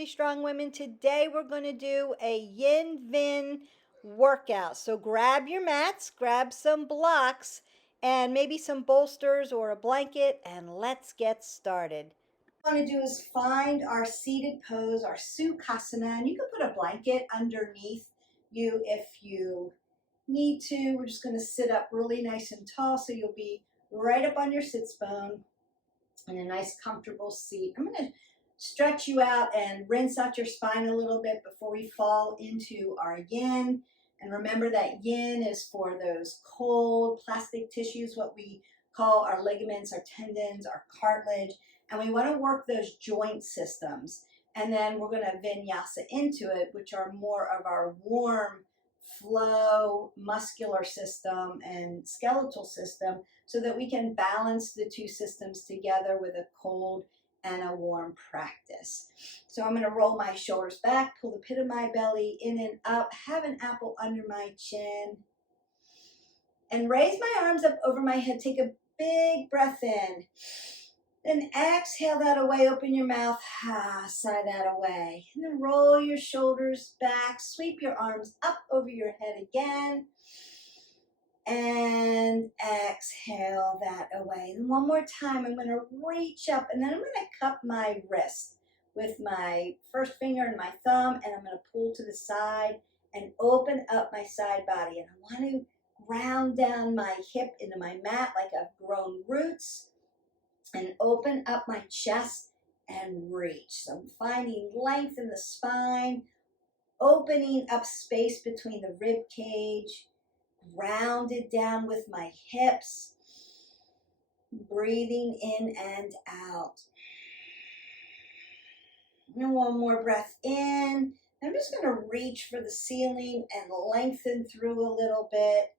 Seriously Strong Women. Today we're going to do a Yin Vin workout. So grab your mats, grab some blocks, and maybe some bolsters or a blanket, and let's get started. What we want to do is find our seated pose, our Sukasana, and you can put a blanket underneath you if you need to. We're just going to sit up really nice and tall so you'll be right up on your sits bone in a nice comfortable seat. I'm going to stretch you out and rinse out your spine a little bit before we fall into our yin. And remember that yin is for those cold plastic tissues, what we call our ligaments, our tendons, our cartilage. And we want to work those joint systems. And then we're going to vinyasa into it, which are more of our warm flow, muscular system and skeletal system, so that we can balance the two systems together with a cold and a warm practice. So I'm going to roll my shoulders back, pull the pit of my belly in and up, have an apple under my chin, and raise my arms up over my head. Take a big breath in. Then exhale that away, open your mouth, sigh that away. And then roll your shoulders back, sweep your arms up over your head again. And exhale that away. And one more time, I'm going to reach up and then I'm going to cup my wrist with my first finger and my thumb, and I'm going to pull to the side and open up my side body. And I want to ground down my hip into my mat like I've grown roots, and open up my chest and reach. So I'm finding length in the spine, opening up space between the rib cage, grounded down with my hips, breathing in and out. And one more breath in. I'm just going to reach for the ceiling and lengthen through a little bit.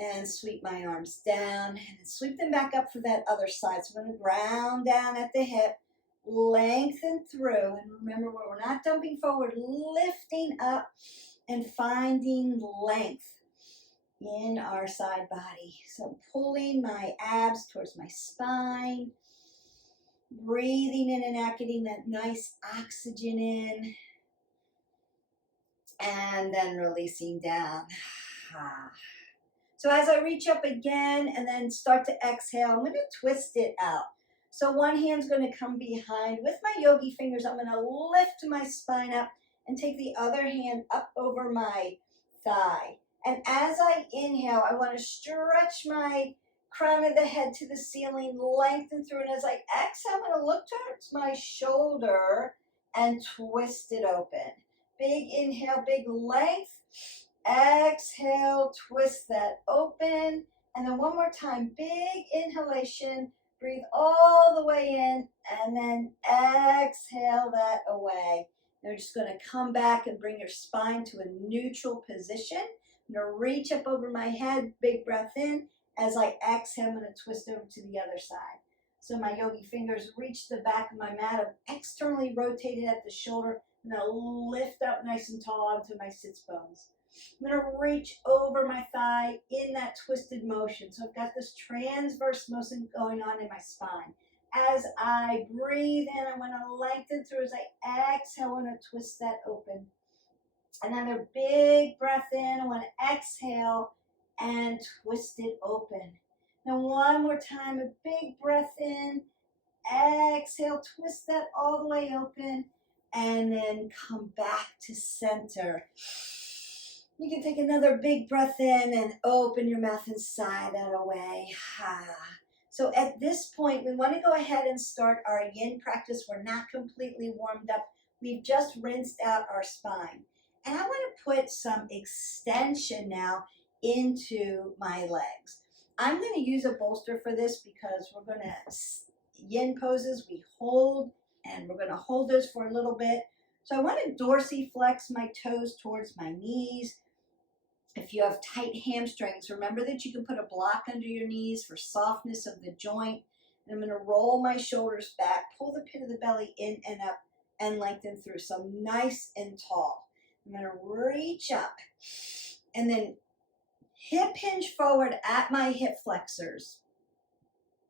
And sweep my arms down and sweep them back up for that other side. So I'm going to ground down at the hip, lengthen through. And remember, we're not dumping forward, lifting up and finding length in our side body. So I'm pulling my abs towards my spine, breathing in and out, getting that nice oxygen in, and then releasing down. So as I reach up again and then start to exhale, I'm going to twist it out. So one hand's going to come behind. With my yogi fingers, I'm going to lift my spine up and take the other hand up over my thigh. And as I inhale, I want to stretch my crown of the head to the ceiling, lengthen through. And as I exhale, I'm going to look towards my shoulder and twist it open. Big inhale, big length. Exhale, twist that open. And then one more time, big inhalation. Breathe all the way in and then exhale that away. You're just going to come back and bring your spine to a neutral position. I'm going to reach up over my head, big breath in. As I exhale, I'm going to twist over to the other side. So my yogi fingers reach the back of my mat. I'm externally rotated at the shoulder. I'm going to lift up nice and tall onto my sits bones. I'm going to reach over my thigh in that twisted motion. So I've got this transverse motion going on in my spine. As I breathe in, I want to lengthen through. As I exhale, I want to twist that open. Another big breath in. I want to exhale and twist it open. Now one more time, a big breath in. Exhale, twist that all the way open. And then come back to center. You can take another big breath in and open your mouth and sigh that away. So at this point, we want to go ahead and start our yin practice. We're not completely warmed up. We've just rinsed out our spine. And I want to put some extension now into my legs. I'm going to use a bolster for this because we're going to, yin poses, we hold, and we're going to hold those for a little bit. So I want to dorsiflex my toes towards my knees. If you have tight hamstrings, remember that you can put a block under your knees for softness of the joint. And I'm going to roll my shoulders back, pull the pit of the belly in and up, and lengthen through. So I'm nice and tall. I'm going to reach up and then hip hinge forward at my hip flexors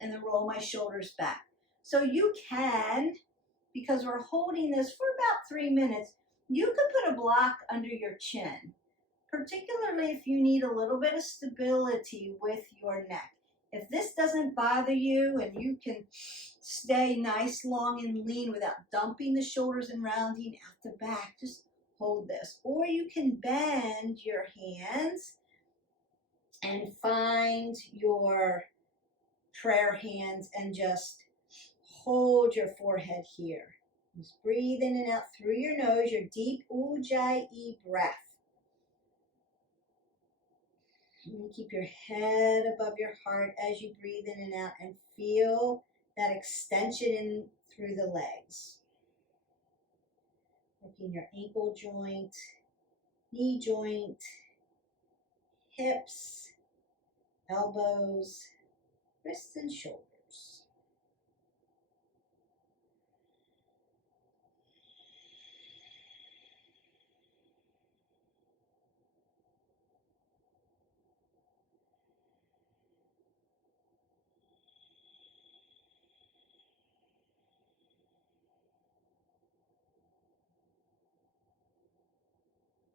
and then roll my shoulders back. So you can because we're holding this for about 3 minutes. You could put a block under your chin, particularly if you need a little bit of stability with your neck. If this doesn't bother you and you can stay nice, long, and lean without dumping the shoulders and rounding out the back, just hold this. Or you can bend your hands and find your prayer hands and just hold your forehead here. Just breathe in and out through your nose, your deep Ujjayi breath. And keep your head above your heart as you breathe in and out, and feel that extension in through the legs. Working your ankle joint, knee joint, hips, elbows, wrists, and shoulders.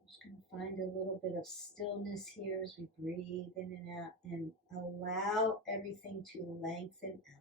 Just going to find a little bit of stillness here as we breathe in and out, and allow everything to lengthen out.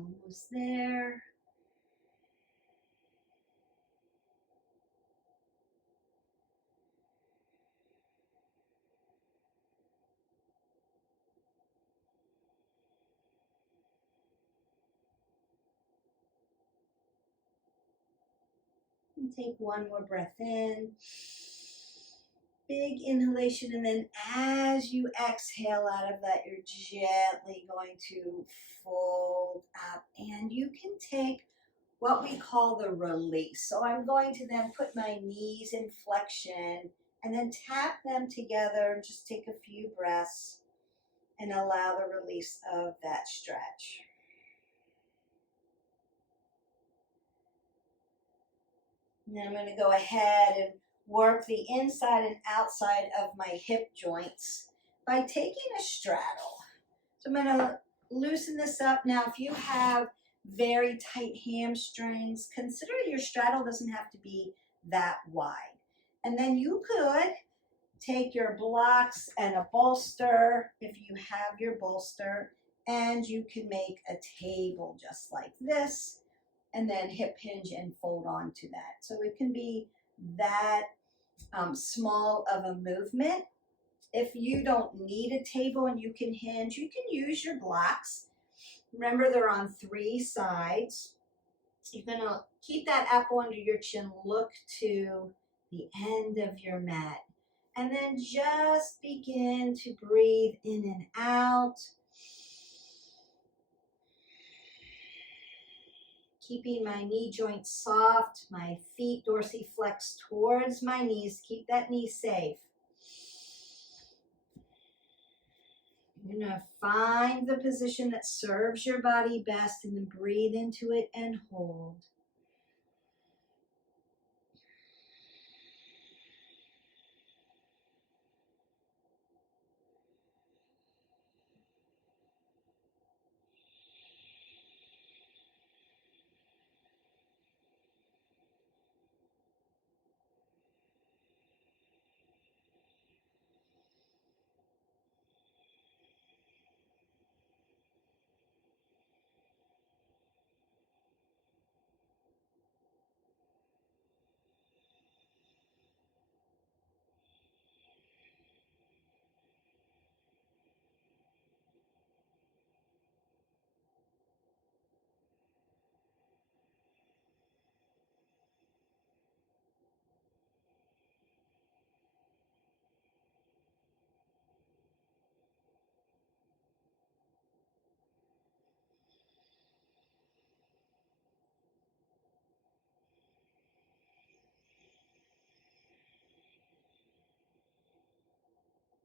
Almost there. And take one more breath in. Big inhalation, and then as you exhale out of that, you're gently going to fold up, and you can take what we call the release. So I'm going to then put my knees in flexion and then tap them together. Just take a few breaths and allow the release of that stretch. And then I'm going to go ahead and work the inside and outside of my hip joints by taking a straddle. So I'm going to loosen this up. Now, if you have very tight hamstrings, consider your straddle doesn't have to be that wide. And then you could take your blocks and a bolster, if you have your bolster, and you can make a table just like this, and then hip hinge and fold onto that. So it can be that small of a movement. If you don't need a table and you can hinge, you can use your blocks. Remember, they're on 3 sides. You're going to keep that apple under your chin, look to the end of your mat, and then just begin to breathe in and out. Keeping my knee joints soft, my feet dorsiflex towards my knees. Keep that knee safe. You're going to find the position that serves your body best, and then breathe into it and hold.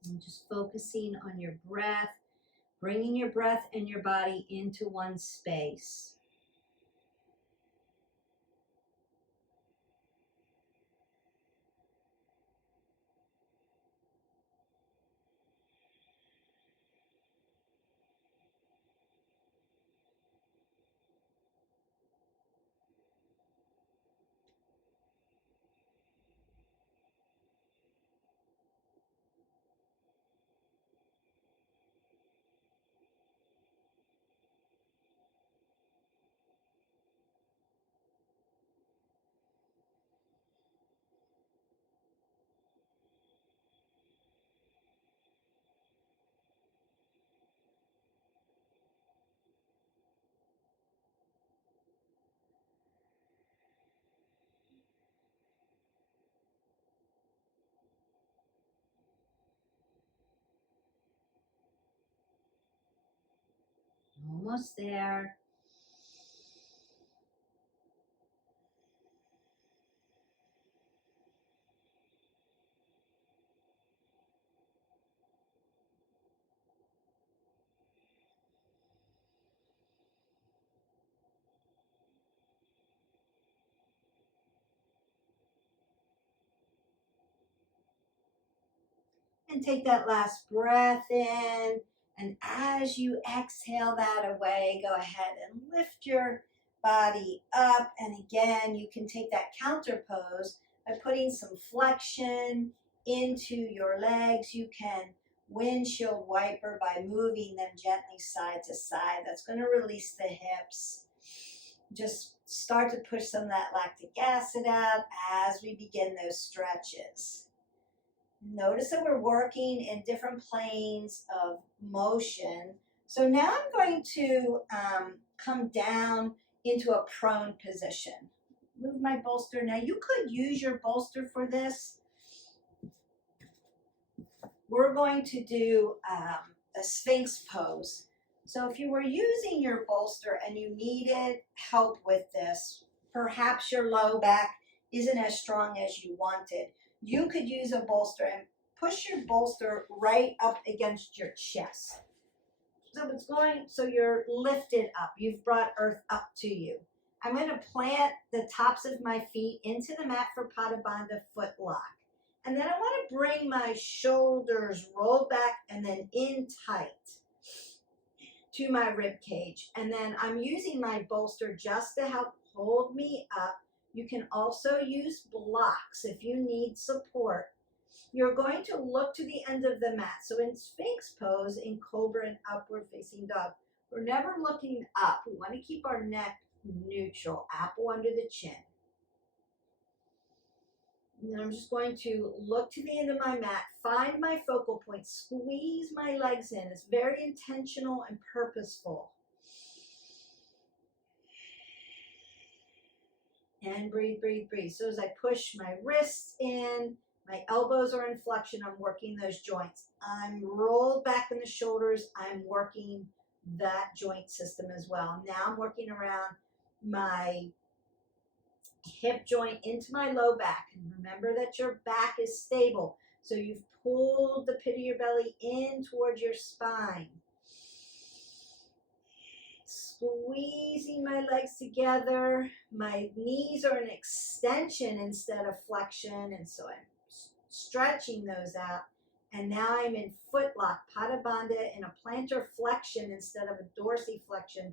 And just focusing on your breath, bringing your breath and your body into one space. Almost there. And take that last breath in. And as you exhale that away, go ahead and lift your body up. And again, you can take that counter pose by putting some flexion into your legs. You can windshield wiper by moving them gently side to side. That's going to release the hips. Just start to push some of that lactic acid out as we begin those stretches. Notice that we're working in different planes of motion. So now I'm going to come down into a prone position. Move my bolster. Now you could use your bolster for this. We're going to do a Sphinx pose. So if you were using your bolster and you needed help with this, perhaps your low back isn't as strong as you wanted, you could use a bolster and push your bolster right up against your chest. So it's going, so you're lifted up. You've brought earth up to you. I'm going to plant the tops of my feet into the mat for Pada Bandha foot lock. And then I want to bring my shoulders rolled back and then in tight to my rib cage. And then I'm using my bolster just to help hold me up. You can also use blocks if you need support. You're going to look to the end of the mat. So in Sphinx pose, in Cobra and upward facing dog, we're never looking up. We want to keep our neck neutral, apple under the chin. And then I'm just going to look to the end of my mat, find my focal point, squeeze my legs in. It's very intentional and purposeful. And breathe, breathe, breathe. So as I push my wrists in, my elbows are in flexion, I'm working those joints. I'm rolled back in the shoulders, I'm working that joint system as well. Now I'm working around my hip joint into my low back. And remember that your back is stable. So you've pulled the pit of your belly in towards your spine. Squeezing my legs together. My knees are an extension instead of flexion, and so I'm stretching those out. And now I'm in foot lock, Pada Bandha, in a plantar flexion instead of a dorsiflexion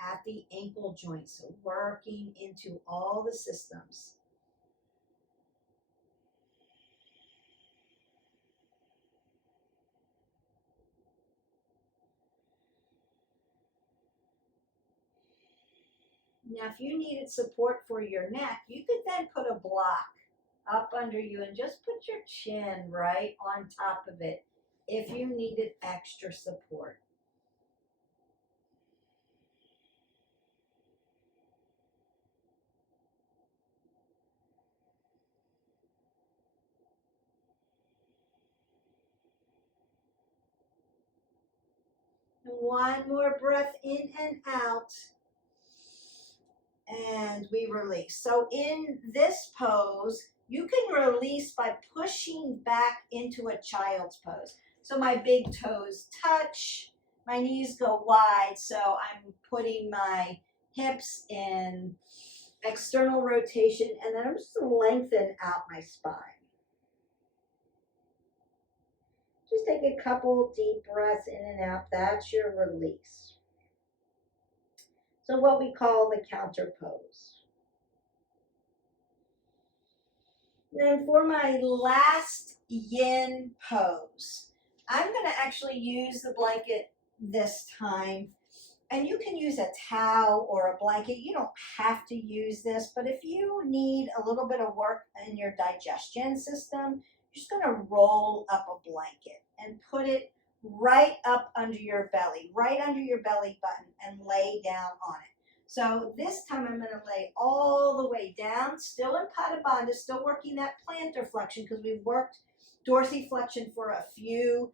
at the ankle joint. So working into all the systems. Now, if you needed support for your neck, you could then put a block up under you and just put your chin right on top of it if you needed extra support. And one more breath in and out. And we release. So in this pose, you can release by pushing back into a child's pose. So my big toes touch, my knees go wide, so I'm putting my hips in external rotation, and then I'm just going to lengthen out my spine. Just take a couple deep breaths in and out. That's your release. So what we call the counter pose. Then for my last yin pose, I'm going to actually use the blanket this time. And you can use a towel or a blanket. You don't have to use this, but if you need a little bit of work in your digestion system, you're just going to roll up a blanket and put it right up under your belly, right under your belly button, and lay down on it. So this time I'm going to lay all the way down, still in Pada Bandha, still working that plantar flexion because we've worked dorsiflexion for a few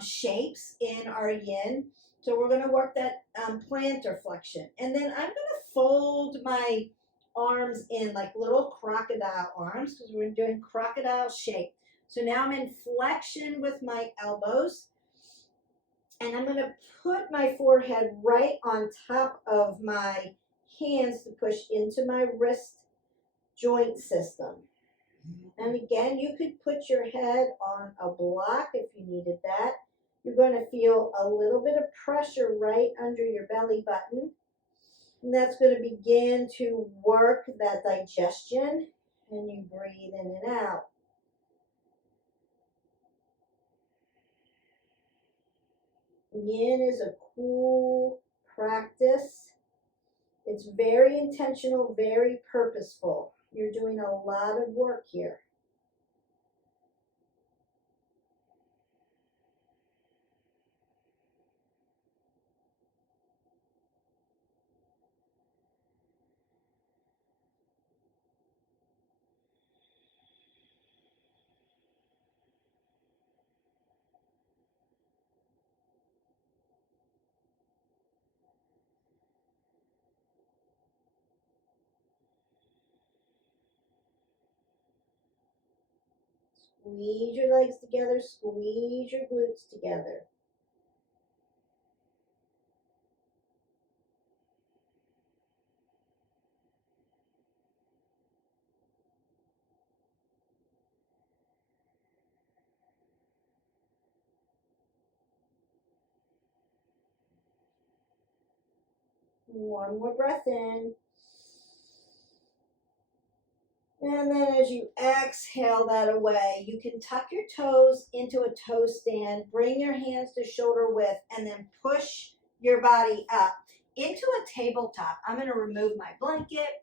shapes in our yin. So we're going to work that plantar flexion. And then I'm going to fold my arms in like little crocodile arms because we're doing crocodile shape. So now I'm in flexion with my elbows. And I'm going to put my forehead right on top of my hands to push into my wrist joint system. And again, you could put your head on a block if you needed that. You're going to feel a little bit of pressure right under your belly button. And that's going to begin to work that digestion. And you breathe in and out. Yin is a cool practice. It's very intentional, very purposeful. You're doing a lot of work here. Squeeze your legs together, squeeze your glutes together. One more breath in. And then as you exhale that away, you can tuck your toes into a toe stand, bring your hands to shoulder width, and then push your body up into a tabletop. I'm going to remove my blanket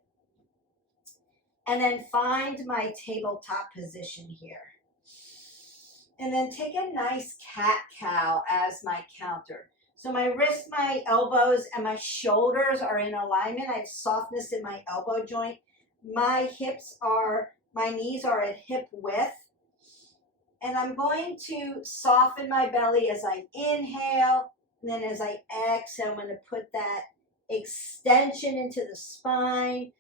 and then find my tabletop position here. And then take a nice cat-cow as my counter. So my wrists, my elbows, and my shoulders are in alignment. I have softness in my elbow joint. My knees are at hip width. And I'm going to soften my belly as I inhale. And then as I exhale, I'm going to put that extension into the spine.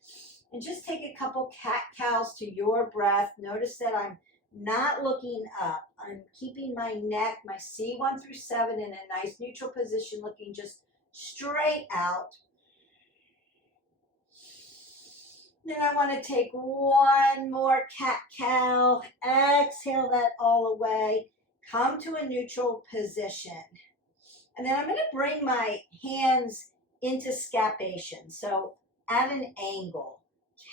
And just take a couple cat-cows to your breath. Notice that I'm not looking up. I'm keeping my neck, my C1 through 7 in a nice neutral position, looking just straight out. Then I want to take one more cat-cow. Exhale that all away. Come to a neutral position. And then I'm going to bring my hands into scapation. So at an angle,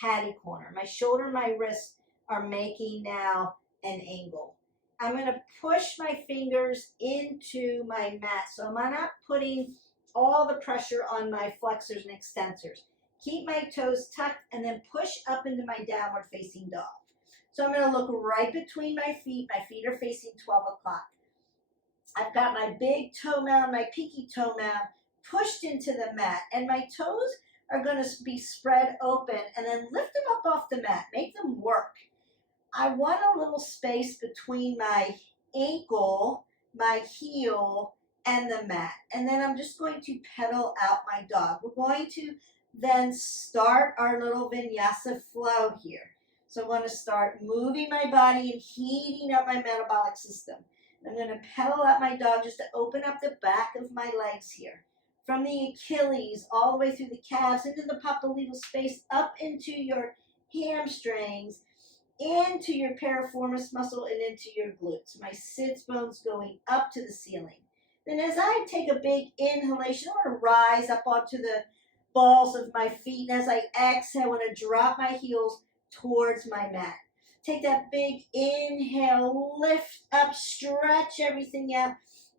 catty corner. My shoulder, my wrist are making now an angle. I'm going to push my fingers into my mat. So I'm not putting all the pressure on my flexors and extensors. Keep my toes tucked and then push up into my downward facing dog. So I'm going to look right between my feet. My feet are facing 12 o'clock. I've got my big toe mound, my pinky toe mound pushed into the mat, and my toes are going to be spread open, and then lift them up off the mat. Make them work. I want a little space between my ankle, my heel, and the mat. And then I'm just going to pedal out my dog. We're going to then start our little vinyasa flow here. So I'm going to start moving my body and heating up my metabolic system. I'm going to pedal out my dog just to open up the back of my legs here. From the Achilles all the way through the calves, into the popliteal space, up into your hamstrings, into your piriformis muscle, and into your glutes. My sits bones going up to the ceiling. Then as I take a big inhalation, I want to rise up onto the balls of my feet. And as I exhale, I want to drop my heels towards my mat. Take that big inhale, lift up, stretch everything out,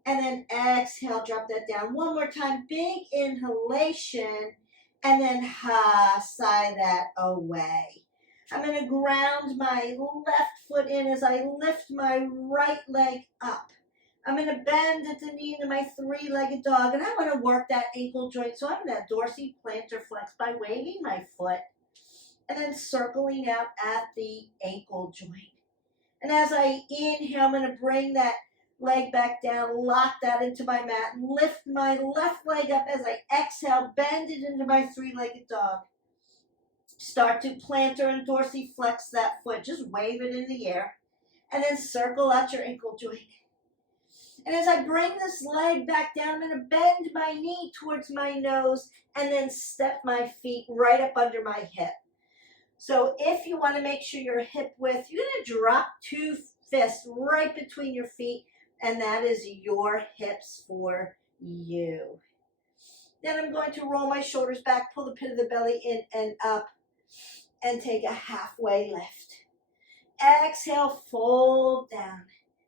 and then exhale, drop that down. One more time, big inhalation, and then sigh that away. I'm going to ground my left foot in as I lift my right leg up. I'm going to bend at the knee into my three-legged dog, and I want to work that ankle joint. So I'm going to dorsiplantar flex by waving my foot and then circling out at the ankle joint. And as I inhale, I'm going to bring that leg back down, lock that into my mat, lift my left leg up as I exhale, bend it into my three-legged dog. Start to plantar and dorsiflex that foot. Just wave it in the air. And then circle out your ankle joint. And as I bring this leg back down, I'm going to bend my knee towards my nose and then step my feet right up under my hip. So if you want to make sure your hip width, you're going to drop two fists right between your feet, and that is your hips for you. Then I'm going to roll my shoulders back, pull the pit of the belly in and up, and take a halfway lift. Exhale, fold down.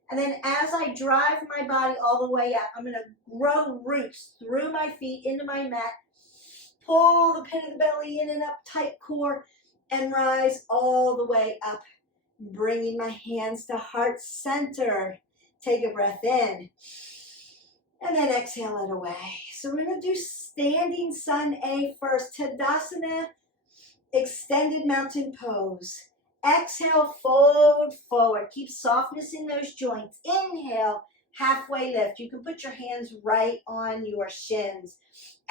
And then as I drive my body all the way up, I'm going to grow roots through my feet into my mat. Pull the pit of the belly in and up, tight core, and rise all the way up. Bringing my hands to heart center. Take a breath in. And then exhale it away. So we're going to do standing sun A first. Tadasana, extended mountain pose. Exhale, fold forward. Keep softness in those joints. Inhale, halfway lift. You can put your hands right on your shins.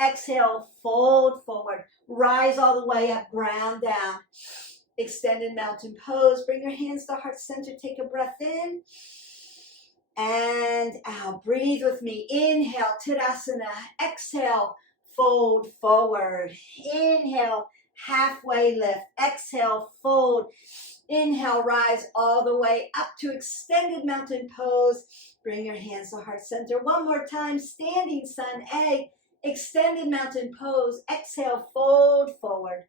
Exhale, fold forward. Rise all the way up, ground down. Extended mountain pose. Bring your hands to heart center. Take a breath in and out. Breathe with me. Inhale, Tadasana. Exhale, fold forward. Inhale, halfway lift. Exhale, fold. Inhale, rise all the way up to extended mountain pose. Bring your hands to heart center. One more time. Standing sun A. Extended mountain pose. Exhale, fold forward.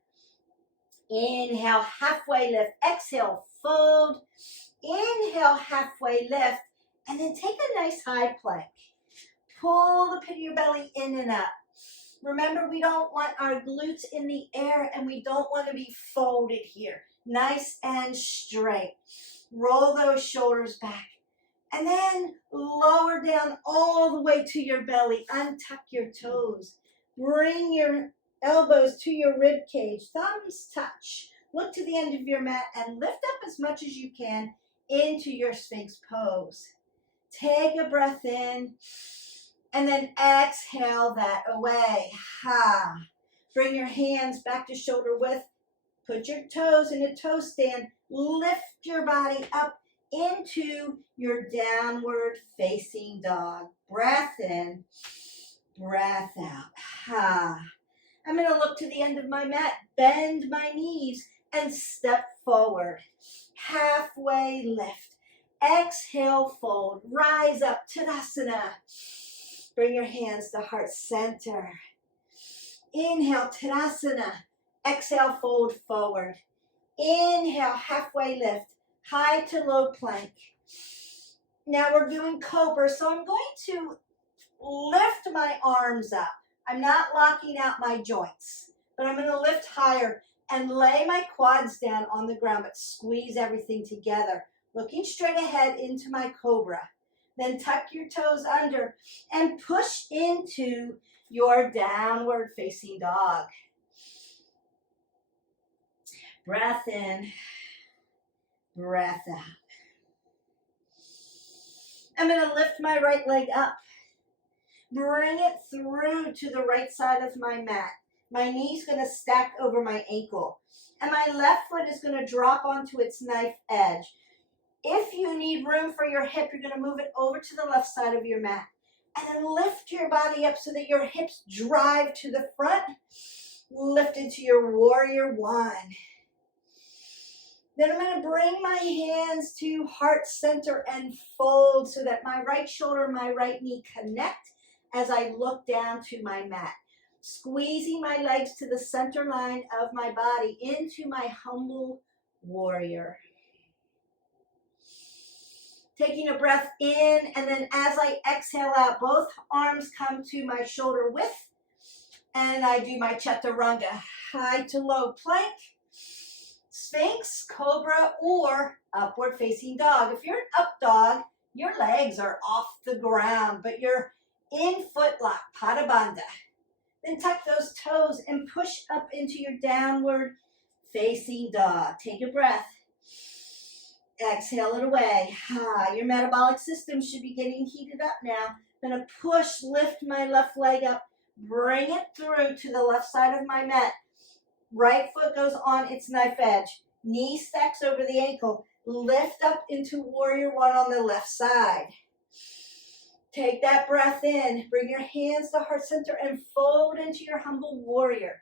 Inhale, halfway lift. Exhale, fold. Inhale, halfway lift. And then take a nice high plank. Pull the pit of your belly in and up. Remember, we don't want our glutes in the air and we don't want to be folded here. Nice and straight. Roll those shoulders back. And then lower down all the way to your belly. Untuck your toes. Bring your elbows to your rib cage. Thumbs touch. Look to the end of your mat and lift up as much as you can into your Sphinx pose. Take a breath in. And then exhale that away. Bring your hands back to shoulder width. Put your toes in a toe stand. Lift your body up into your downward facing dog. Breath in, breath out. I'm going to look to the end of my mat, bend my knees, and step forward. Halfway lift. Exhale, fold. Rise up, Tadasana. Bring your hands to heart center. Inhale, Tadasana. Exhale, fold forward. Inhale, halfway lift. High to low plank. Now we're doing cobra, so I'm going to lift my arms up. I'm not locking out my joints, but I'm going to lift higher and lay my quads down on the ground, but squeeze everything together. Looking straight ahead into my cobra. Then tuck your toes under and push into your downward facing dog. Breath in, breath out. I'm going to lift my right leg up. Bring it through to the right side of my mat. My knee's going to stack over my ankle. And my left foot is going to drop onto its knife edge. If you need room for your hip, you're going to move it over to the left side of your mat. And then lift your body up so that your hips drive to the front. Lift into your warrior one. Then I'm going to bring my hands to heart center and fold so that my right shoulder, my right knee connect as I look down to my mat. Squeezing my legs to the center line of my body into my humble warrior. Taking a breath in, and then as I exhale out, both arms come to my shoulder width, and I do my chaturanga, high to low plank, Sphinx, Cobra, or upward facing dog. If you're an up dog, your legs are off the ground, but you're in foot lock, Pada Bandha. Then tuck those toes and push up into your downward facing dog. Take a breath. Exhale it away. Your metabolic system should be getting heated up now. I'm going to push, lift my left leg up, bring it through to the left side of my mat. Right foot goes on its knife edge. Knee stacks over the ankle. Lift up into warrior one on the left side. Take that breath in. Bring your hands to heart center and fold into your humble warrior.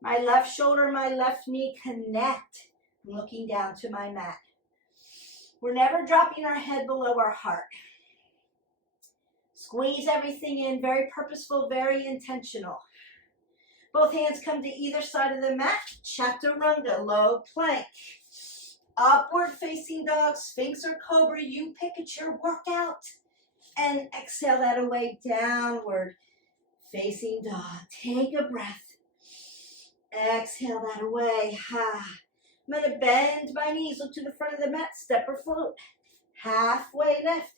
My left shoulder, my left knee connect. I'm looking down to my mat. We're never dropping our head below our heart. Squeeze everything in, very purposeful, very intentional. Both hands come to either side of the mat. Chaturanga, low plank. Upward facing dog, Sphinx or Cobra, you pick, it's your workout. And exhale that away, downward facing dog. Take a breath. Exhale that away. I'm going to bend my knees, look to the front of the mat, step or float. Halfway lift.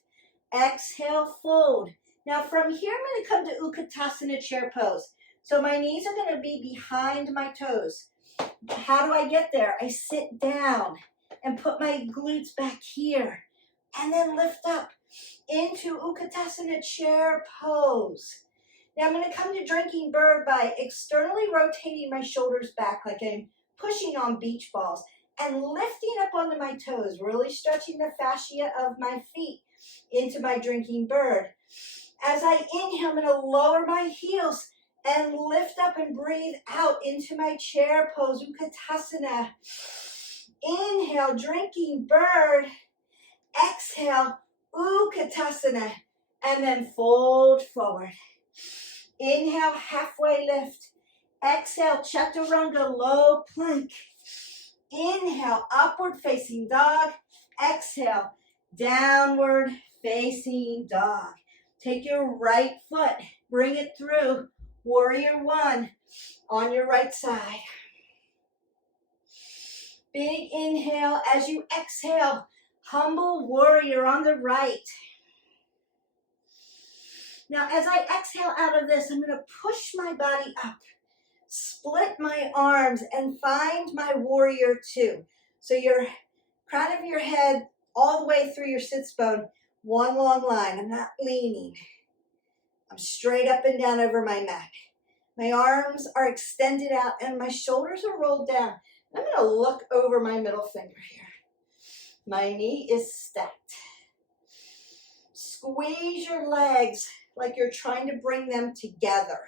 Exhale, fold. Now from here, I'm going to come to Utkatasana chair pose. So my knees are going to be behind my toes. How do I get there? I sit down and put my glutes back here and then lift up into Utkatasana chair pose. Now I'm going to come to drinking bird by externally rotating my shoulders back like I'm pushing on beach balls and lifting up onto my toes, really stretching the fascia of my feet into my drinking bird. As I inhale, I'm going to lower my heels and lift up and breathe out into my chair pose, Utkatasana. Inhale, drinking bird. Exhale, Utkatasana. And then fold forward. Inhale, halfway lift. Exhale, chaturanga, low plank. Inhale, upward facing dog. Exhale, downward facing dog. Take your right foot, bring it through. Warrior one on your right side. Big inhale as you exhale. Humble warrior on the right. Now as I exhale out of this, I'm going to push my body up. Split my arms and find my warrior two. So your crown of your head all the way through your sits bone, one long line. I'm not leaning. I'm straight up and down over my mat. My arms are extended out and my shoulders are rolled down. I'm going to look over my middle finger here. My knee is stacked. Squeeze your legs like you're trying to bring them together.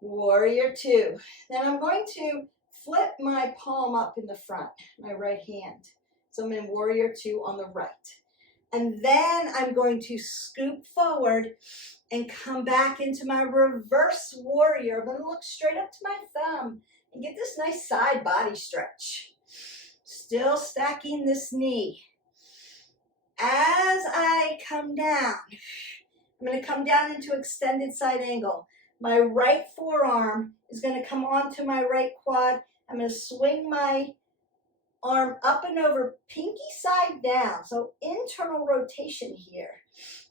Warrior two. Then I'm going to flip my palm up in the front, my right hand. So I'm in warrior two on the right. And then I'm going to scoop forward and come back into my reverse warrior. I'm going to look straight up to my thumb and get this nice side body stretch. Still stacking this knee. As I come down, I'm going to come down into extended side angle. My right forearm is going to come onto my right quad. I'm going to swing my arm up and over, pinky side down. So internal rotation here.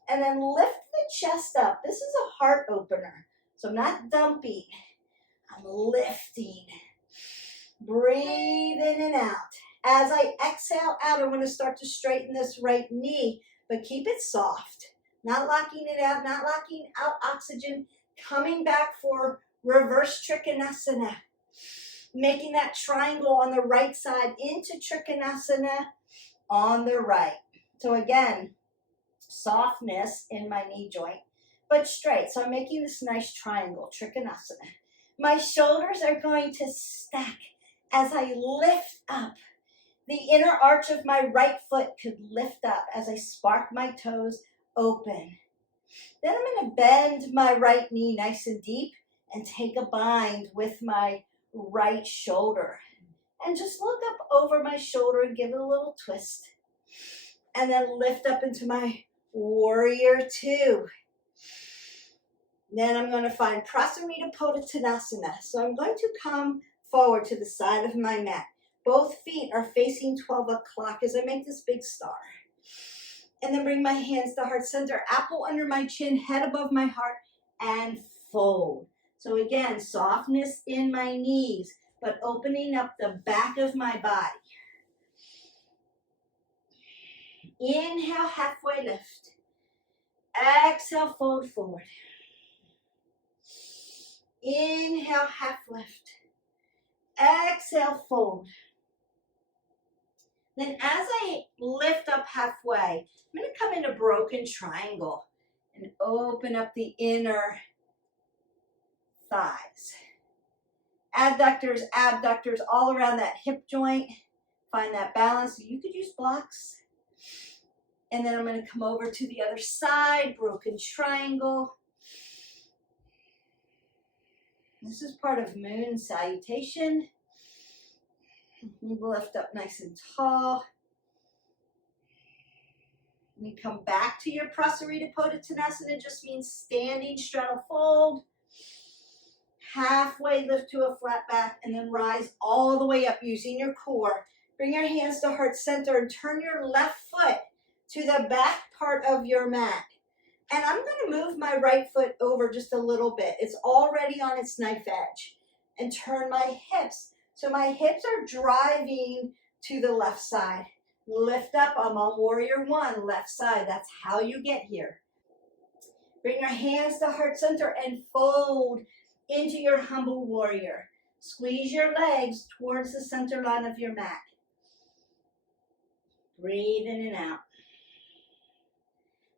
And then lift the chest up. This is a heart opener. So I'm not dumping. I'm lifting. Breathe in and out. As I exhale out, I'm going to start to straighten this right knee, but keep it soft. Not locking it out, not locking out oxygen. Coming back for reverse Trikonasana. Making that triangle on the right side into Trikonasana on the right. So again, softness in my knee joint, but straight. So I'm making this nice triangle, Trikonasana. My shoulders are going to stack as I lift up. The inner arch of my right foot could lift up as I spark my toes open. Then I'm going to bend my right knee nice and deep and take a bind with my right shoulder. And just look up over my shoulder and give it a little twist. And then lift up into my warrior two. Then I'm going to find Prasarita Pottanasana. So I'm going to come forward to the side of my mat. Both feet are facing 12 o'clock as I make this big star. And then bring my hands to heart center, apple under my chin, head above my heart, and fold. So again, softness in my knees, but opening up the back of my body. Inhale, halfway lift. Exhale, fold forward. Inhale, half lift. Exhale, fold. Then as I lift up halfway, I'm going to come into broken triangle and open up the inner thighs. Adductors, abductors, all around that hip joint. Find that balance. You could use blocks. And then I'm going to come over to the other side, broken triangle. This is part of moon salutation. Lift up nice and tall. And you come back to your Prasarita Pottanasana. It just means standing, straddle, fold. Halfway lift to a flat back and then rise all the way up using your core. Bring your hands to heart center and turn your left foot to the back part of your mat. And I'm going to move my right foot over just a little bit. It's already on its knife edge. And turn my hips. So my hips are driving to the left side. Lift up, I'm on warrior one, left side. That's how you get here. Bring your hands to heart center and fold into your humble warrior. Squeeze your legs towards the center line of your mat. Breathe in and out.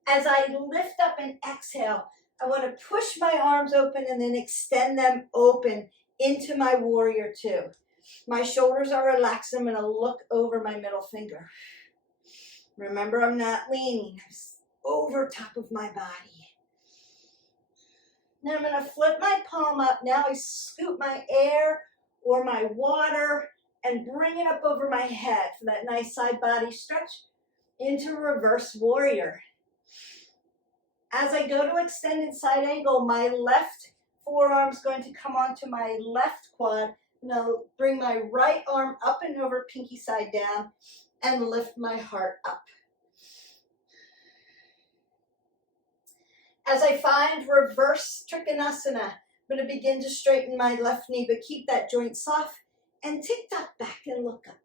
As I lift up and exhale, I want to push my arms open and then extend them open into my warrior two. My shoulders are relaxed. I'm going to look over my middle finger. Remember, I'm not leaning. I'm over top of my body. Then I'm going to flip my palm up. Now I scoop my air or my water and bring it up over my head for that nice side body stretch into reverse warrior. As I go to extended side angle, my left forearm is going to come onto my left quad. Now bring my right arm up and over, pinky side down, and lift my heart up. As I find reverse Trikonasana, I'm going to begin to straighten my left knee, but keep that joint soft and tick-tock back and look up.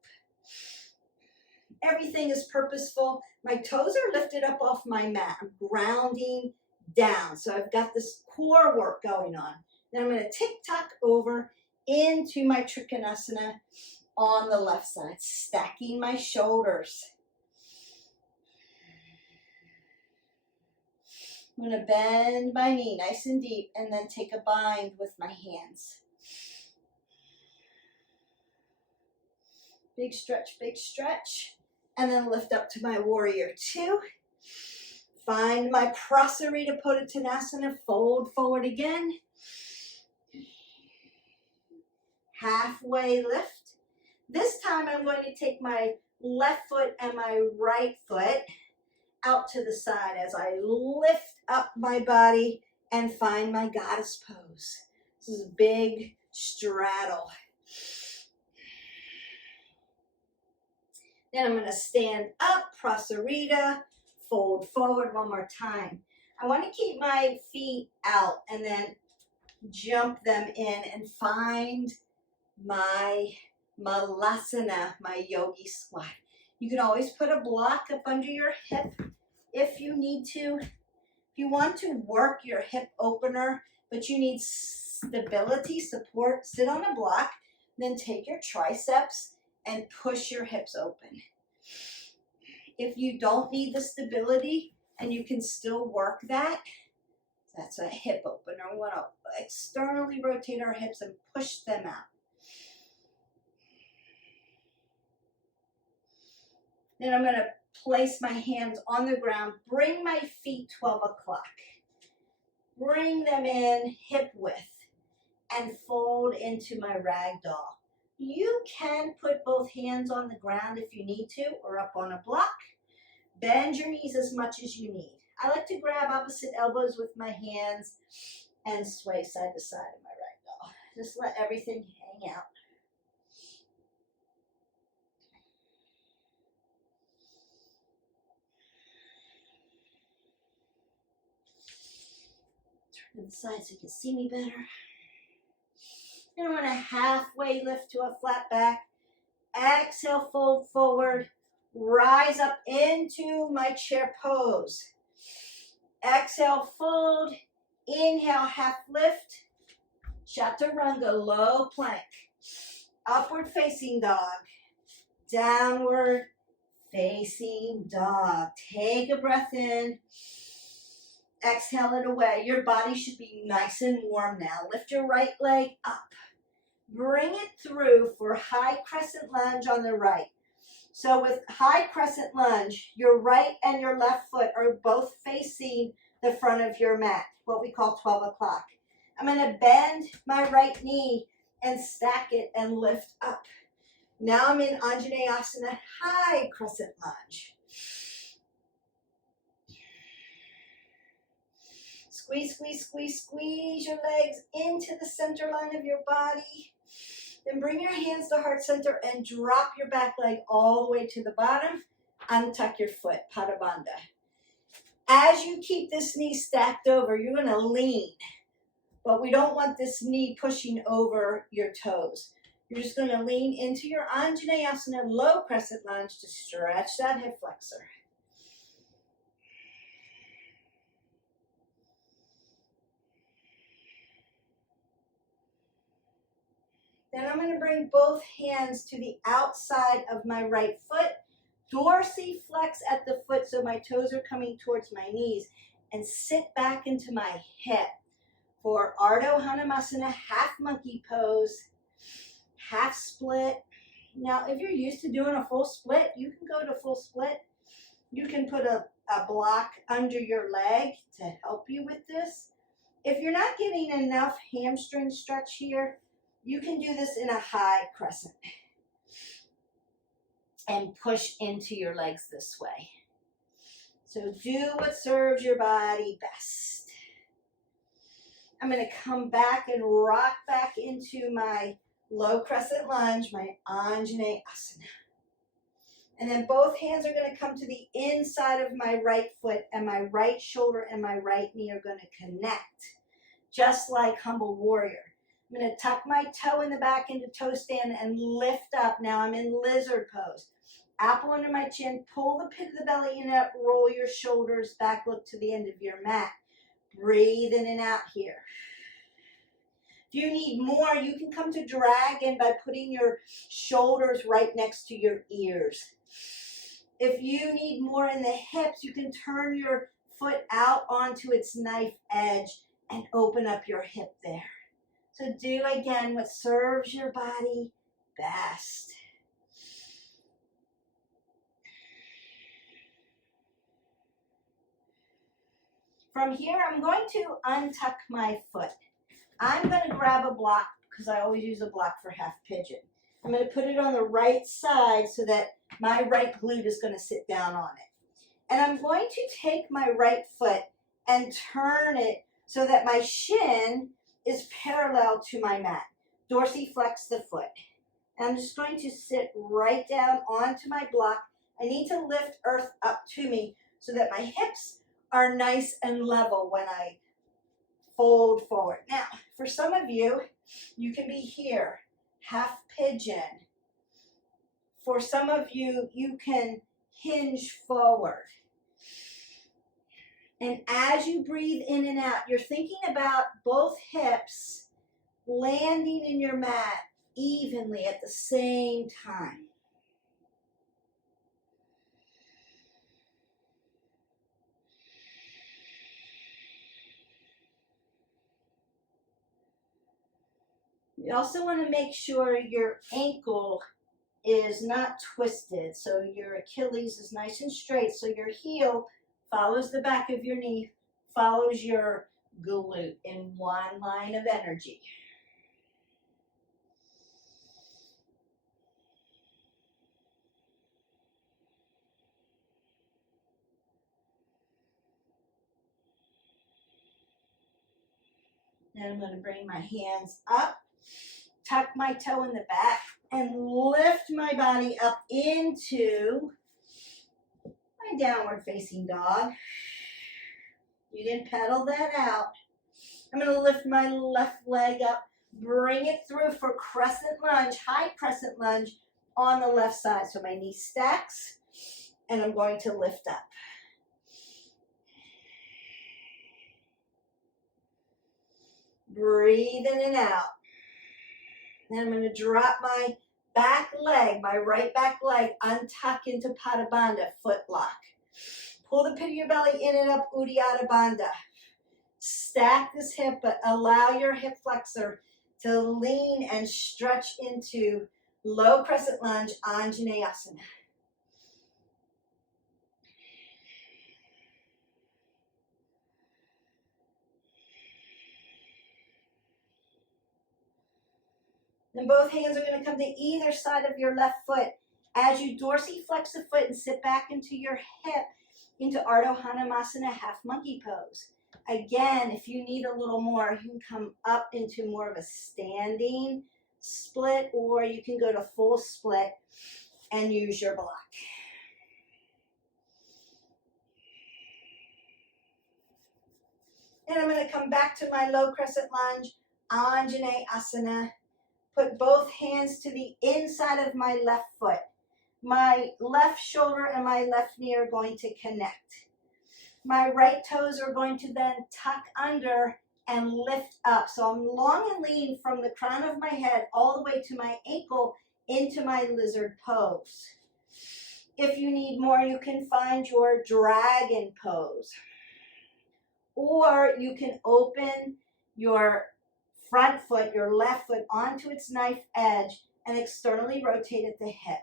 Everything is purposeful. My toes are lifted up off my mat. I'm grounding down. So I've got this core work going on. Then I'm going to tick-tock over into my Trikonasana on the left side, stacking my shoulders. I'm going to bend my knee nice and deep and then take a bind with my hands. Big stretch. And then lift up to my warrior two. Find my Prasarita Pottanasana, fold forward again. Halfway lift. This time I'm going to take my left foot and my right foot out to the side as I lift up my body and find my goddess pose. This is a big straddle. Then I'm going to stand up, Prasarita, fold forward one more time. I want to keep my feet out and then jump them in and find my Malasana, my yogi squat. You can always put a block up under your hip if you need to. If you want to work your hip opener, but you need stability, support, sit on a block. Then take your triceps and push your hips open. If you don't need the stability and you can still work that, that's a hip opener. We want to externally rotate our hips and push them out. Then I'm going to place my hands on the ground, bring my feet 12 o'clock. Bring them in hip width and fold into my ragdoll. You can put both hands on the ground if you need to, or up on a block. Bend your knees as much as you need. I like to grab opposite elbows with my hands and sway side to side in my ragdoll. Just let everything hang out. Turn to the side so you can see me better. Then I'm going to halfway lift to a flat back. Exhale, fold forward. Rise up into my chair pose. Exhale, fold. Inhale, half lift. Chaturanga, low plank. Upward facing dog. Downward facing dog. Take a breath in. Exhale it away. Your body should be nice and warm now. Lift your right leg up. Bring it through for high crescent lunge on the right. So with high crescent lunge, your right and your left foot are both facing the front of your mat, what we call 12 o'clock. I'm going to bend my right knee and stack it and lift up. Now I'm in Anjaynasana, high crescent lunge. Squeeze, squeeze, squeeze, squeeze your legs into the center line of your body. Then bring your hands to heart center and drop your back leg all the way to the bottom. Untuck your foot, Pada Bandha. As you keep this knee stacked over, you're going to lean. But we don't want this knee pushing over your toes. You're just going to lean into your Anjaynasana low crescent lunge to stretch that hip flexor. Then I'm going to bring both hands to the outside of my right foot. Dorsiflex at the foot so my toes are coming towards my knees. And sit back into my hip for Ardha Hanumasana, half monkey pose, half split. Now, if you're used to doing a full split, you can go to full split. You can put a block under your leg to help you with this. If you're not getting enough hamstring stretch here, you can do this in a high crescent and push into your legs this way. So do what serves your body best. I'm going to come back and rock back into my low crescent lunge, my Anjaynasana. And then both hands are going to come to the inside of my right foot, and my right shoulder and my right knee are going to connect, just like Humble Warrior. I'm going to tuck my toe in the back into toe stand and lift up. Now I'm in lizard pose. Apple under my chin, pull the pit of the belly in up, roll your shoulders back, look to the end of your mat. Breathe in and out here. If you need more, you can come to dragon by putting your shoulders right next to your ears. If you need more in the hips, you can turn your foot out onto its knife edge and open up your hip there. So do again what serves your body best. From here, I'm going to untuck my foot. I'm going to grab a block because I always use a block for half pigeon. I'm going to put it on the right side so that my right glute is going to sit down on it. And I'm going to take my right foot and turn it so that my shin is parallel to my mat. Dorsiflex the foot. And I'm just going to sit right down onto my block. I need to lift earth up to me so that my hips are nice and level when I fold forward. Now, for some of you, you can be here, half pigeon. For some of you, you can hinge forward. And as you breathe in and out, you're thinking about both hips landing in your mat evenly at the same time. You also want to make sure your ankle is not twisted, so your Achilles is nice and straight, so your heel follows the back of your knee, follows your glute in one line of energy. Then I'm going to bring my hands up, tuck my toe in the back, and lift my body up into my downward facing dog. You can pedal that out. I'm going to lift my left leg up, bring it through for crescent lunge, high crescent lunge on the left side. So my knee stacks, and I'm going to lift up. Breathe in and out. Then I'm going to drop my back leg, my right back leg, untuck into Pada Bandha, foot lock. Pull the pit of your belly in and up, Uddiyana Bandha. Stack this hip, but allow your hip flexor to lean and stretch into low crescent lunge, Anjaynasana. Then both hands are going to come to either side of your left foot. As you dorsiflex the foot and sit back into your hip, into Ardha Hanumasana, half monkey pose. Again, if you need a little more, you can come up into more of a standing split, or you can go to full split and use your block. And I'm going to come back to my low crescent lunge, Anjaynasana. Put both hands to the inside of my left foot. My left shoulder and my left knee are going to connect. My right toes are going to then tuck under and lift up. So I'm long and lean from the crown of my head all the way to my ankle into my lizard pose. If you need more, you can find your dragon pose. Or you can open your front foot, your left foot, onto its knife edge and externally rotate at the hip.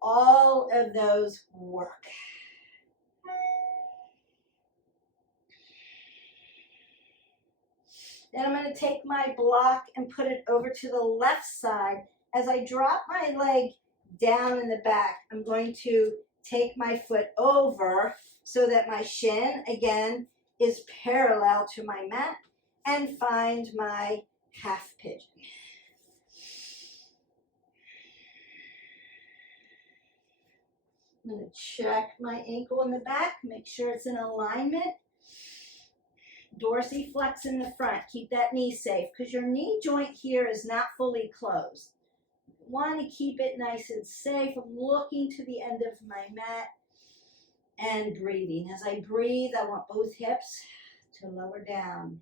All of those work. Then I'm going to take my block and put it over to the left side. As I drop my leg down in the back, I'm going to take my foot over so that my shin, again, is parallel to my mat, and find my half pigeon. I'm going to check my ankle in the back, make sure it's in alignment. Dorsiflex in the front. Keep that knee safe because your knee joint here is not fully closed. You want to keep it nice and safe. I'm looking to the end of my mat and breathing. As I breathe, I want both hips to lower down.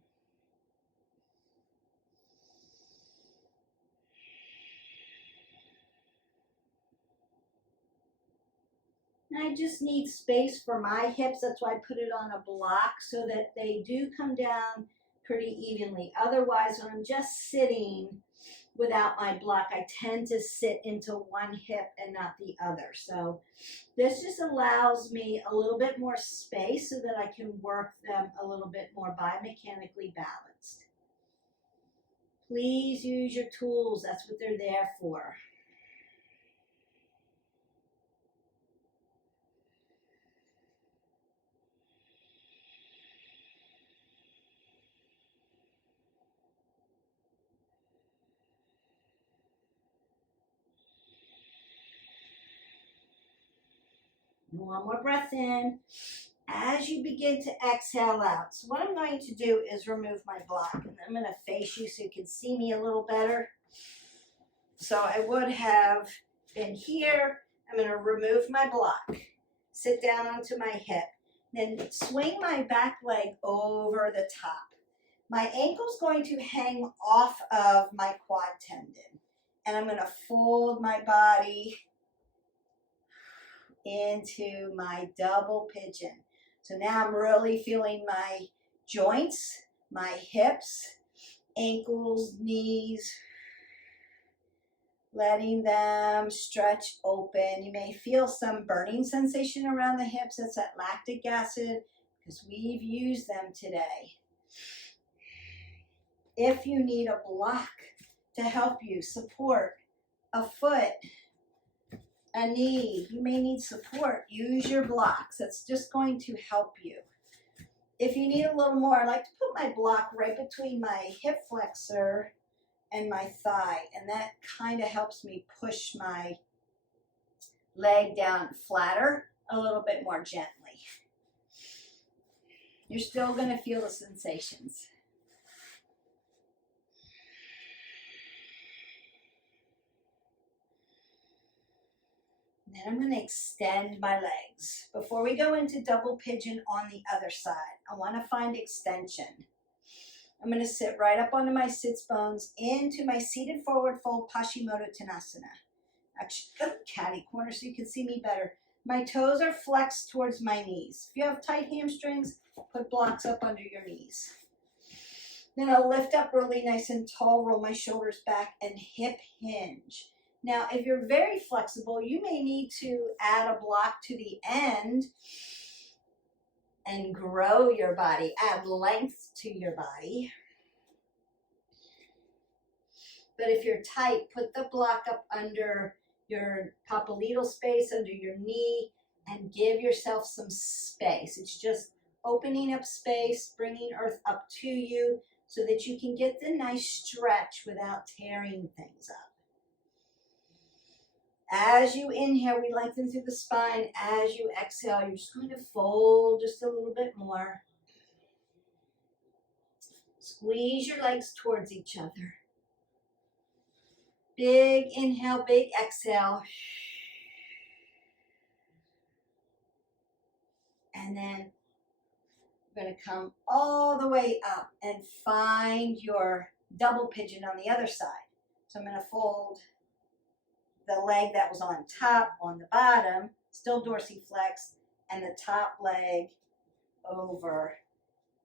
I just need space for my hips. That's why I put it on a block so that they do come down pretty evenly. Otherwise, when I'm just sitting without my block, I tend to sit into one hip and not the other. So this just allows me a little bit more space so that I can work them a little bit more biomechanically balanced. Please use your tools. That's what they're there for. One more breath in. As you begin to exhale out. So what I'm going to do is remove my block. And I'm going to face you so you can see me a little better. So I would have been here. I'm going to remove my block. Sit down onto my hip. Then swing my back leg over the top. My ankle's going to hang off of my quad tendon. And I'm going to fold my body into my double pigeon. So now I'm really feeling my joints, my hips, ankles, knees, letting them stretch open. You may feel some burning sensation around the hips. That's that lactic acid, because we've used them today. If you need a block to help you support a foot, a knee, you may need support. Use your blocks. That's just going to help you. If you need a little more, I like to put my block right between my hip flexor and my thigh, and that kind of helps me push my leg down flatter a little bit more gently. You're still going to feel the sensations. Then I'm going to extend my legs. Before we go into double pigeon on the other side, I want to find extension. I'm going to sit right up onto my sits bones into my seated forward fold Paschimottanasana. Actually, catty corner so you can see me better. My toes are flexed towards my knees. If you have tight hamstrings, put blocks up under your knees. Then I'll lift up really nice and tall, roll my shoulders back, and hip hinge. Now, if you're very flexible, you may need to add a block to the end and grow your body, add length to your body. But if you're tight, put the block up under your popliteal space, under your knee, and give yourself some space. It's just opening up space, bringing earth up to you so that you can get the nice stretch without tearing things up. As you inhale, we lengthen through the spine. As you exhale, you're just going to fold just a little bit more. Squeeze your legs towards each other. Big inhale, big exhale. And then we're going to come all the way up and find your double pigeon on the other side. So I'm going to fold the leg that was on top on the bottom, still dorsiflex, and the top leg over.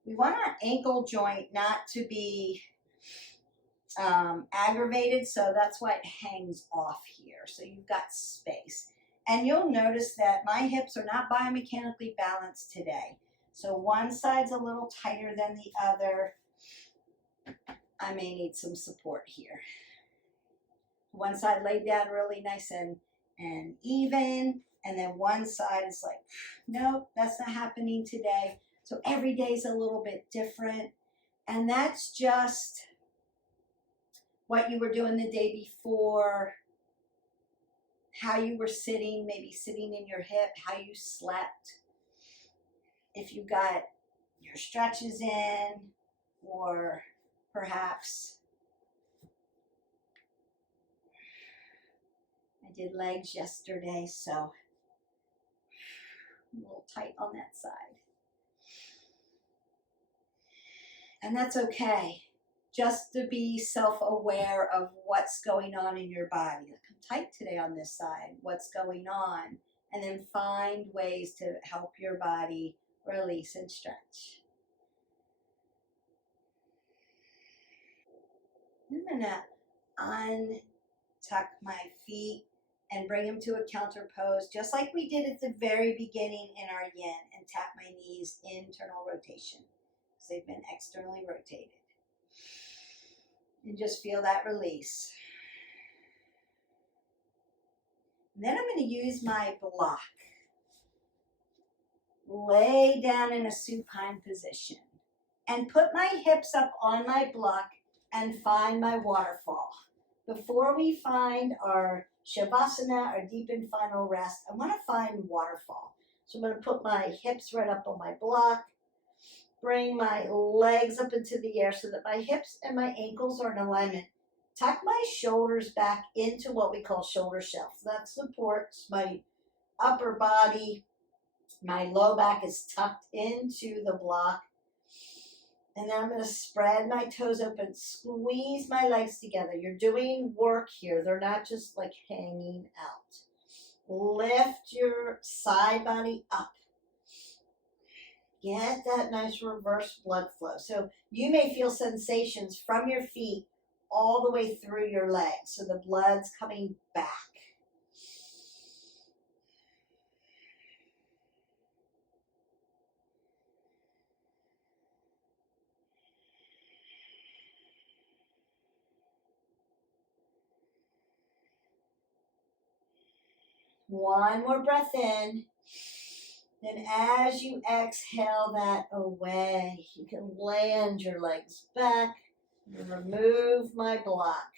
We want our ankle joint not to be aggravated, so that's why it hangs off here. So you've got space. And you'll notice that my hips are not biomechanically balanced today. So one side's a little tighter than the other. I may need some support here. One side laid down really nice and even, and then one side is like, nope, that's not happening today. So every day is a little bit different, and that's just what you were doing the day before, how you were sitting, maybe sitting in your hip, how you slept, if you got your stretches in, or perhaps did legs yesterday, so a little tight on that side. And that's okay. Just to be self-aware of what's going on in your body. Like, I'm tight today on this side. What's going on? And then find ways to help your body release and stretch. I'm gonna untuck my feet and bring them to a counter pose, just like we did at the very beginning in our yin, and tap my knees, internal rotation, because they've been externally rotated. And just feel that release. And then I'm going to use my block. Lay down in a supine position and put my hips up on my block and find my waterfall. Before we find our Shavasana, our deep and final rest, I want to find waterfall. So I'm going to put my hips right up on my block, bring my legs up into the air so that my hips and my ankles are in alignment. Tuck my shoulders back into what we call shoulder shelf. That supports my upper body. My low back is tucked into the block. And then I'm going to spread my toes open, squeeze my legs together. You're doing work here. They're not just like hanging out. Lift your side body up. Get that nice reverse blood flow. So you may feel sensations from your feet all the way through your legs. So the blood's coming back. One more breath in. Then as you exhale that away, you can land your legs back and remove my block.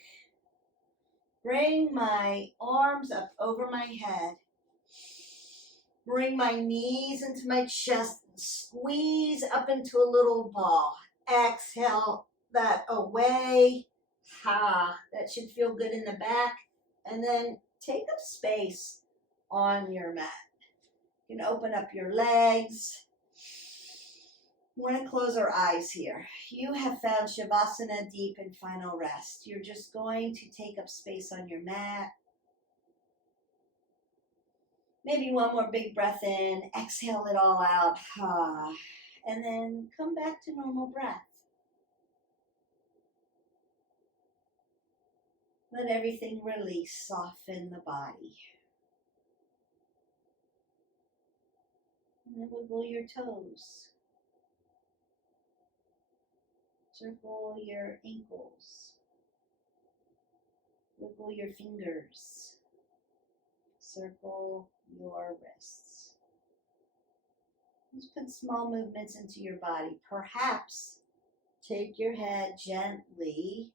Bring my arms up over my head. Bring my knees into my chest and squeeze up into a little ball. Exhale that away. Ha, that should feel good in the back. And then take up space on your mat. You can open up your legs. We're going to close our eyes here. You have found Shavasana, deep and final rest. You're just going to take up space on your mat. Maybe one more big breath in. Exhale it all out. And then come back to normal breath. Let everything release, soften the body. And then wiggle your toes. Circle your ankles. Wiggle your fingers. Circle your wrists. Just put small movements into your body. Perhaps take your head gently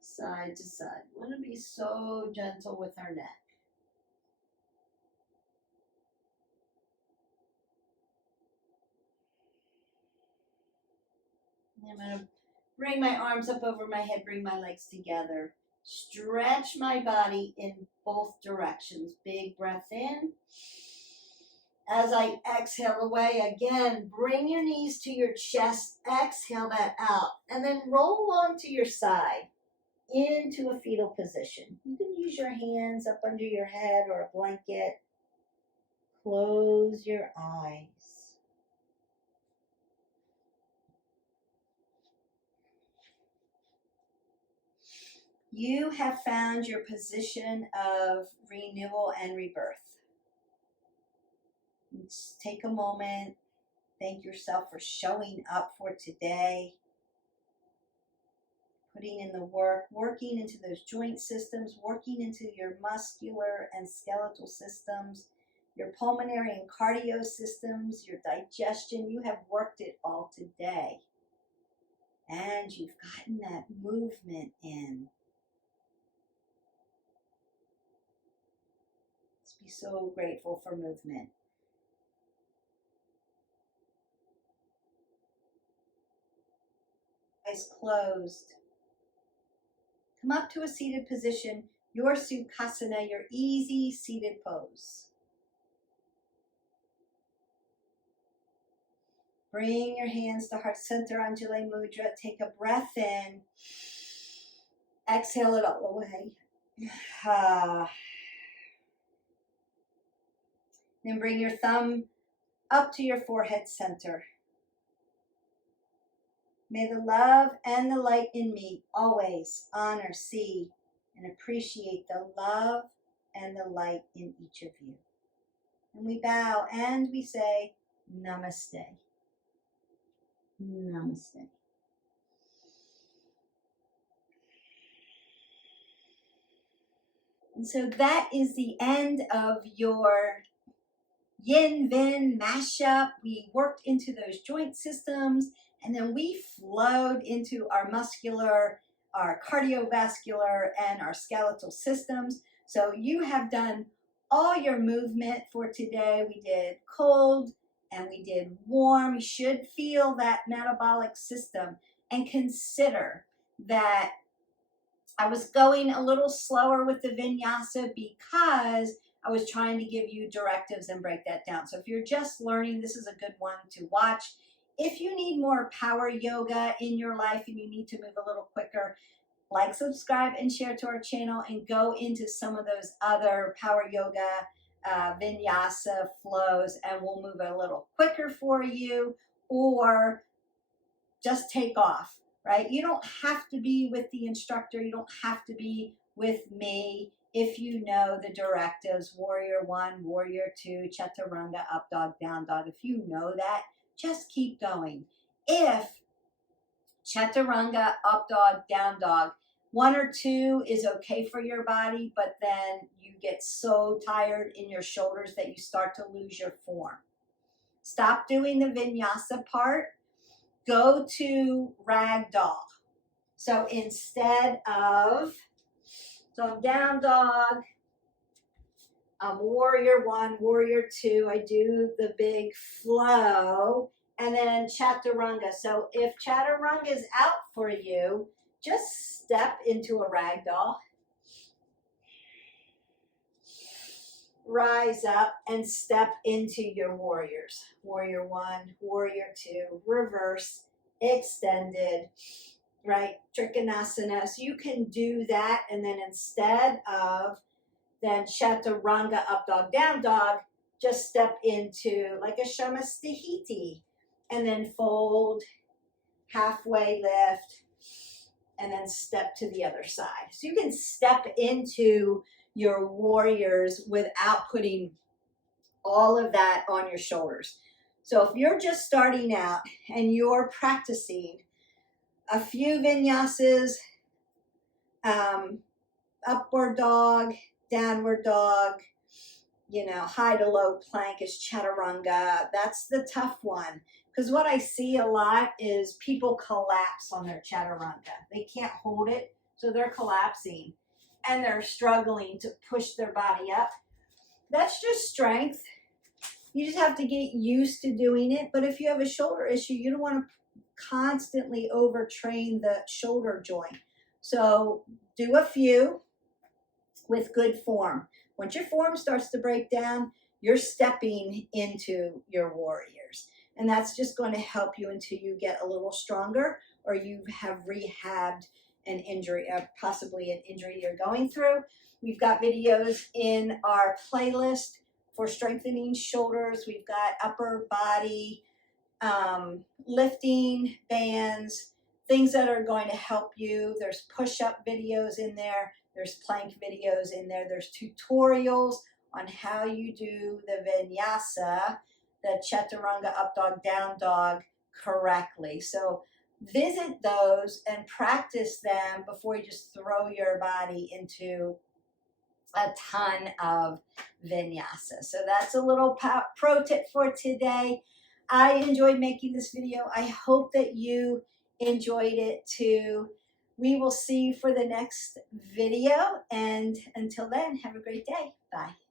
side to side. We want to be so gentle with our neck. I'm going to bring my arms up over my head, bring my legs together. Stretch my body in both directions. Big breath in. As I exhale away, again, bring your knees to your chest. Exhale that out. And then roll onto your side into a fetal position. You can use your hands up under your head or a blanket. Close your eyes. You have found your position of renewal and rebirth. Just take a moment. Thank yourself for showing up for today. Putting in the work, working into those joint systems, working into your muscular and skeletal systems, your pulmonary and cardio systems, your digestion. You have worked it all today. And you've gotten that movement in. Be so grateful for movement. Eyes closed. Come up to a seated position, your Sukasana, your easy seated pose. Bring your hands to heart center, Anjaynasana mudra. Take a breath in. Exhale it all away. Then bring your thumb up to your forehead center. May the love and the light in me always honor, see, and appreciate the love and the light in each of you. And we bow and we say, Namaste. Namaste. And so that is the end of your Yin Vin mashup. We worked into those joint systems, and then we flowed into our muscular, our cardiovascular, and our skeletal systems. So you have done all your movement for today. We did cold and we did warm. You should feel that metabolic system, and consider that I was going a little slower with the Vinyasa because I was trying to give you directives and break that down. So if you're just learning, this is a good one to watch. If you need more power yoga in your life and you need to move a little quicker, like, subscribe, and share to our channel, and go into some of those other power yoga, vinyasa flows, and we'll move a little quicker for you, or just take off, right? You don't have to be with the instructor. You don't have to be with me. If you know the directives, warrior 1, warrior 2, chaturanga, up dog, down dog, if you know that, just keep going. If chaturanga, up dog, down dog, 1 or 2 is okay for your body, but then you get so tired in your shoulders that you start to lose your form. Stop doing the vinyasa part. Go to ragdoll. So instead of, so I'm down dog, I'm warrior 1, warrior 2, I do the big flow, and then chaturanga. So if chaturanga is out for you, just step into a ragdoll, rise up, and step into your warriors. Warrior 1, warrior 2, reverse, extended, right? Trikonasana. So you can do that, and then instead of then chaturanga, up dog, down dog, just step into like a Shavasana, and then fold, halfway lift, and then step to the other side. So you can step into your warriors without putting all of that on your shoulders. So if you're just starting out and you're practicing a few vinyasas, upward dog, downward dog, you know, high to low plank is chaturanga. That's the tough one. Because what I see a lot is people collapse on their chaturanga. They can't hold it, so they're collapsing. And they're struggling to push their body up. That's just strength. You just have to get used to doing it. But if you have a shoulder issue, you don't want to constantly overtrain the shoulder joint. So do a few with good form. Once your form starts to break down, you're stepping into your warriors. And that's just going to help you until you get a little stronger, or you have rehabbed an injury, possibly an injury you're going through. We've got videos in our playlist for strengthening shoulders. We've got upper body lifting bands, things that are going to help you. There's push-up videos in there. There's plank videos in there. There's tutorials on how you do the vinyasa, the chaturanga, up dog, down dog correctly. So visit those and practice them before you just throw your body into a ton of vinyasa. So that's a little pro tip for today. I enjoyed making this video. I hope that you enjoyed it too. We will see you for the next video. And until then, have a great day. Bye.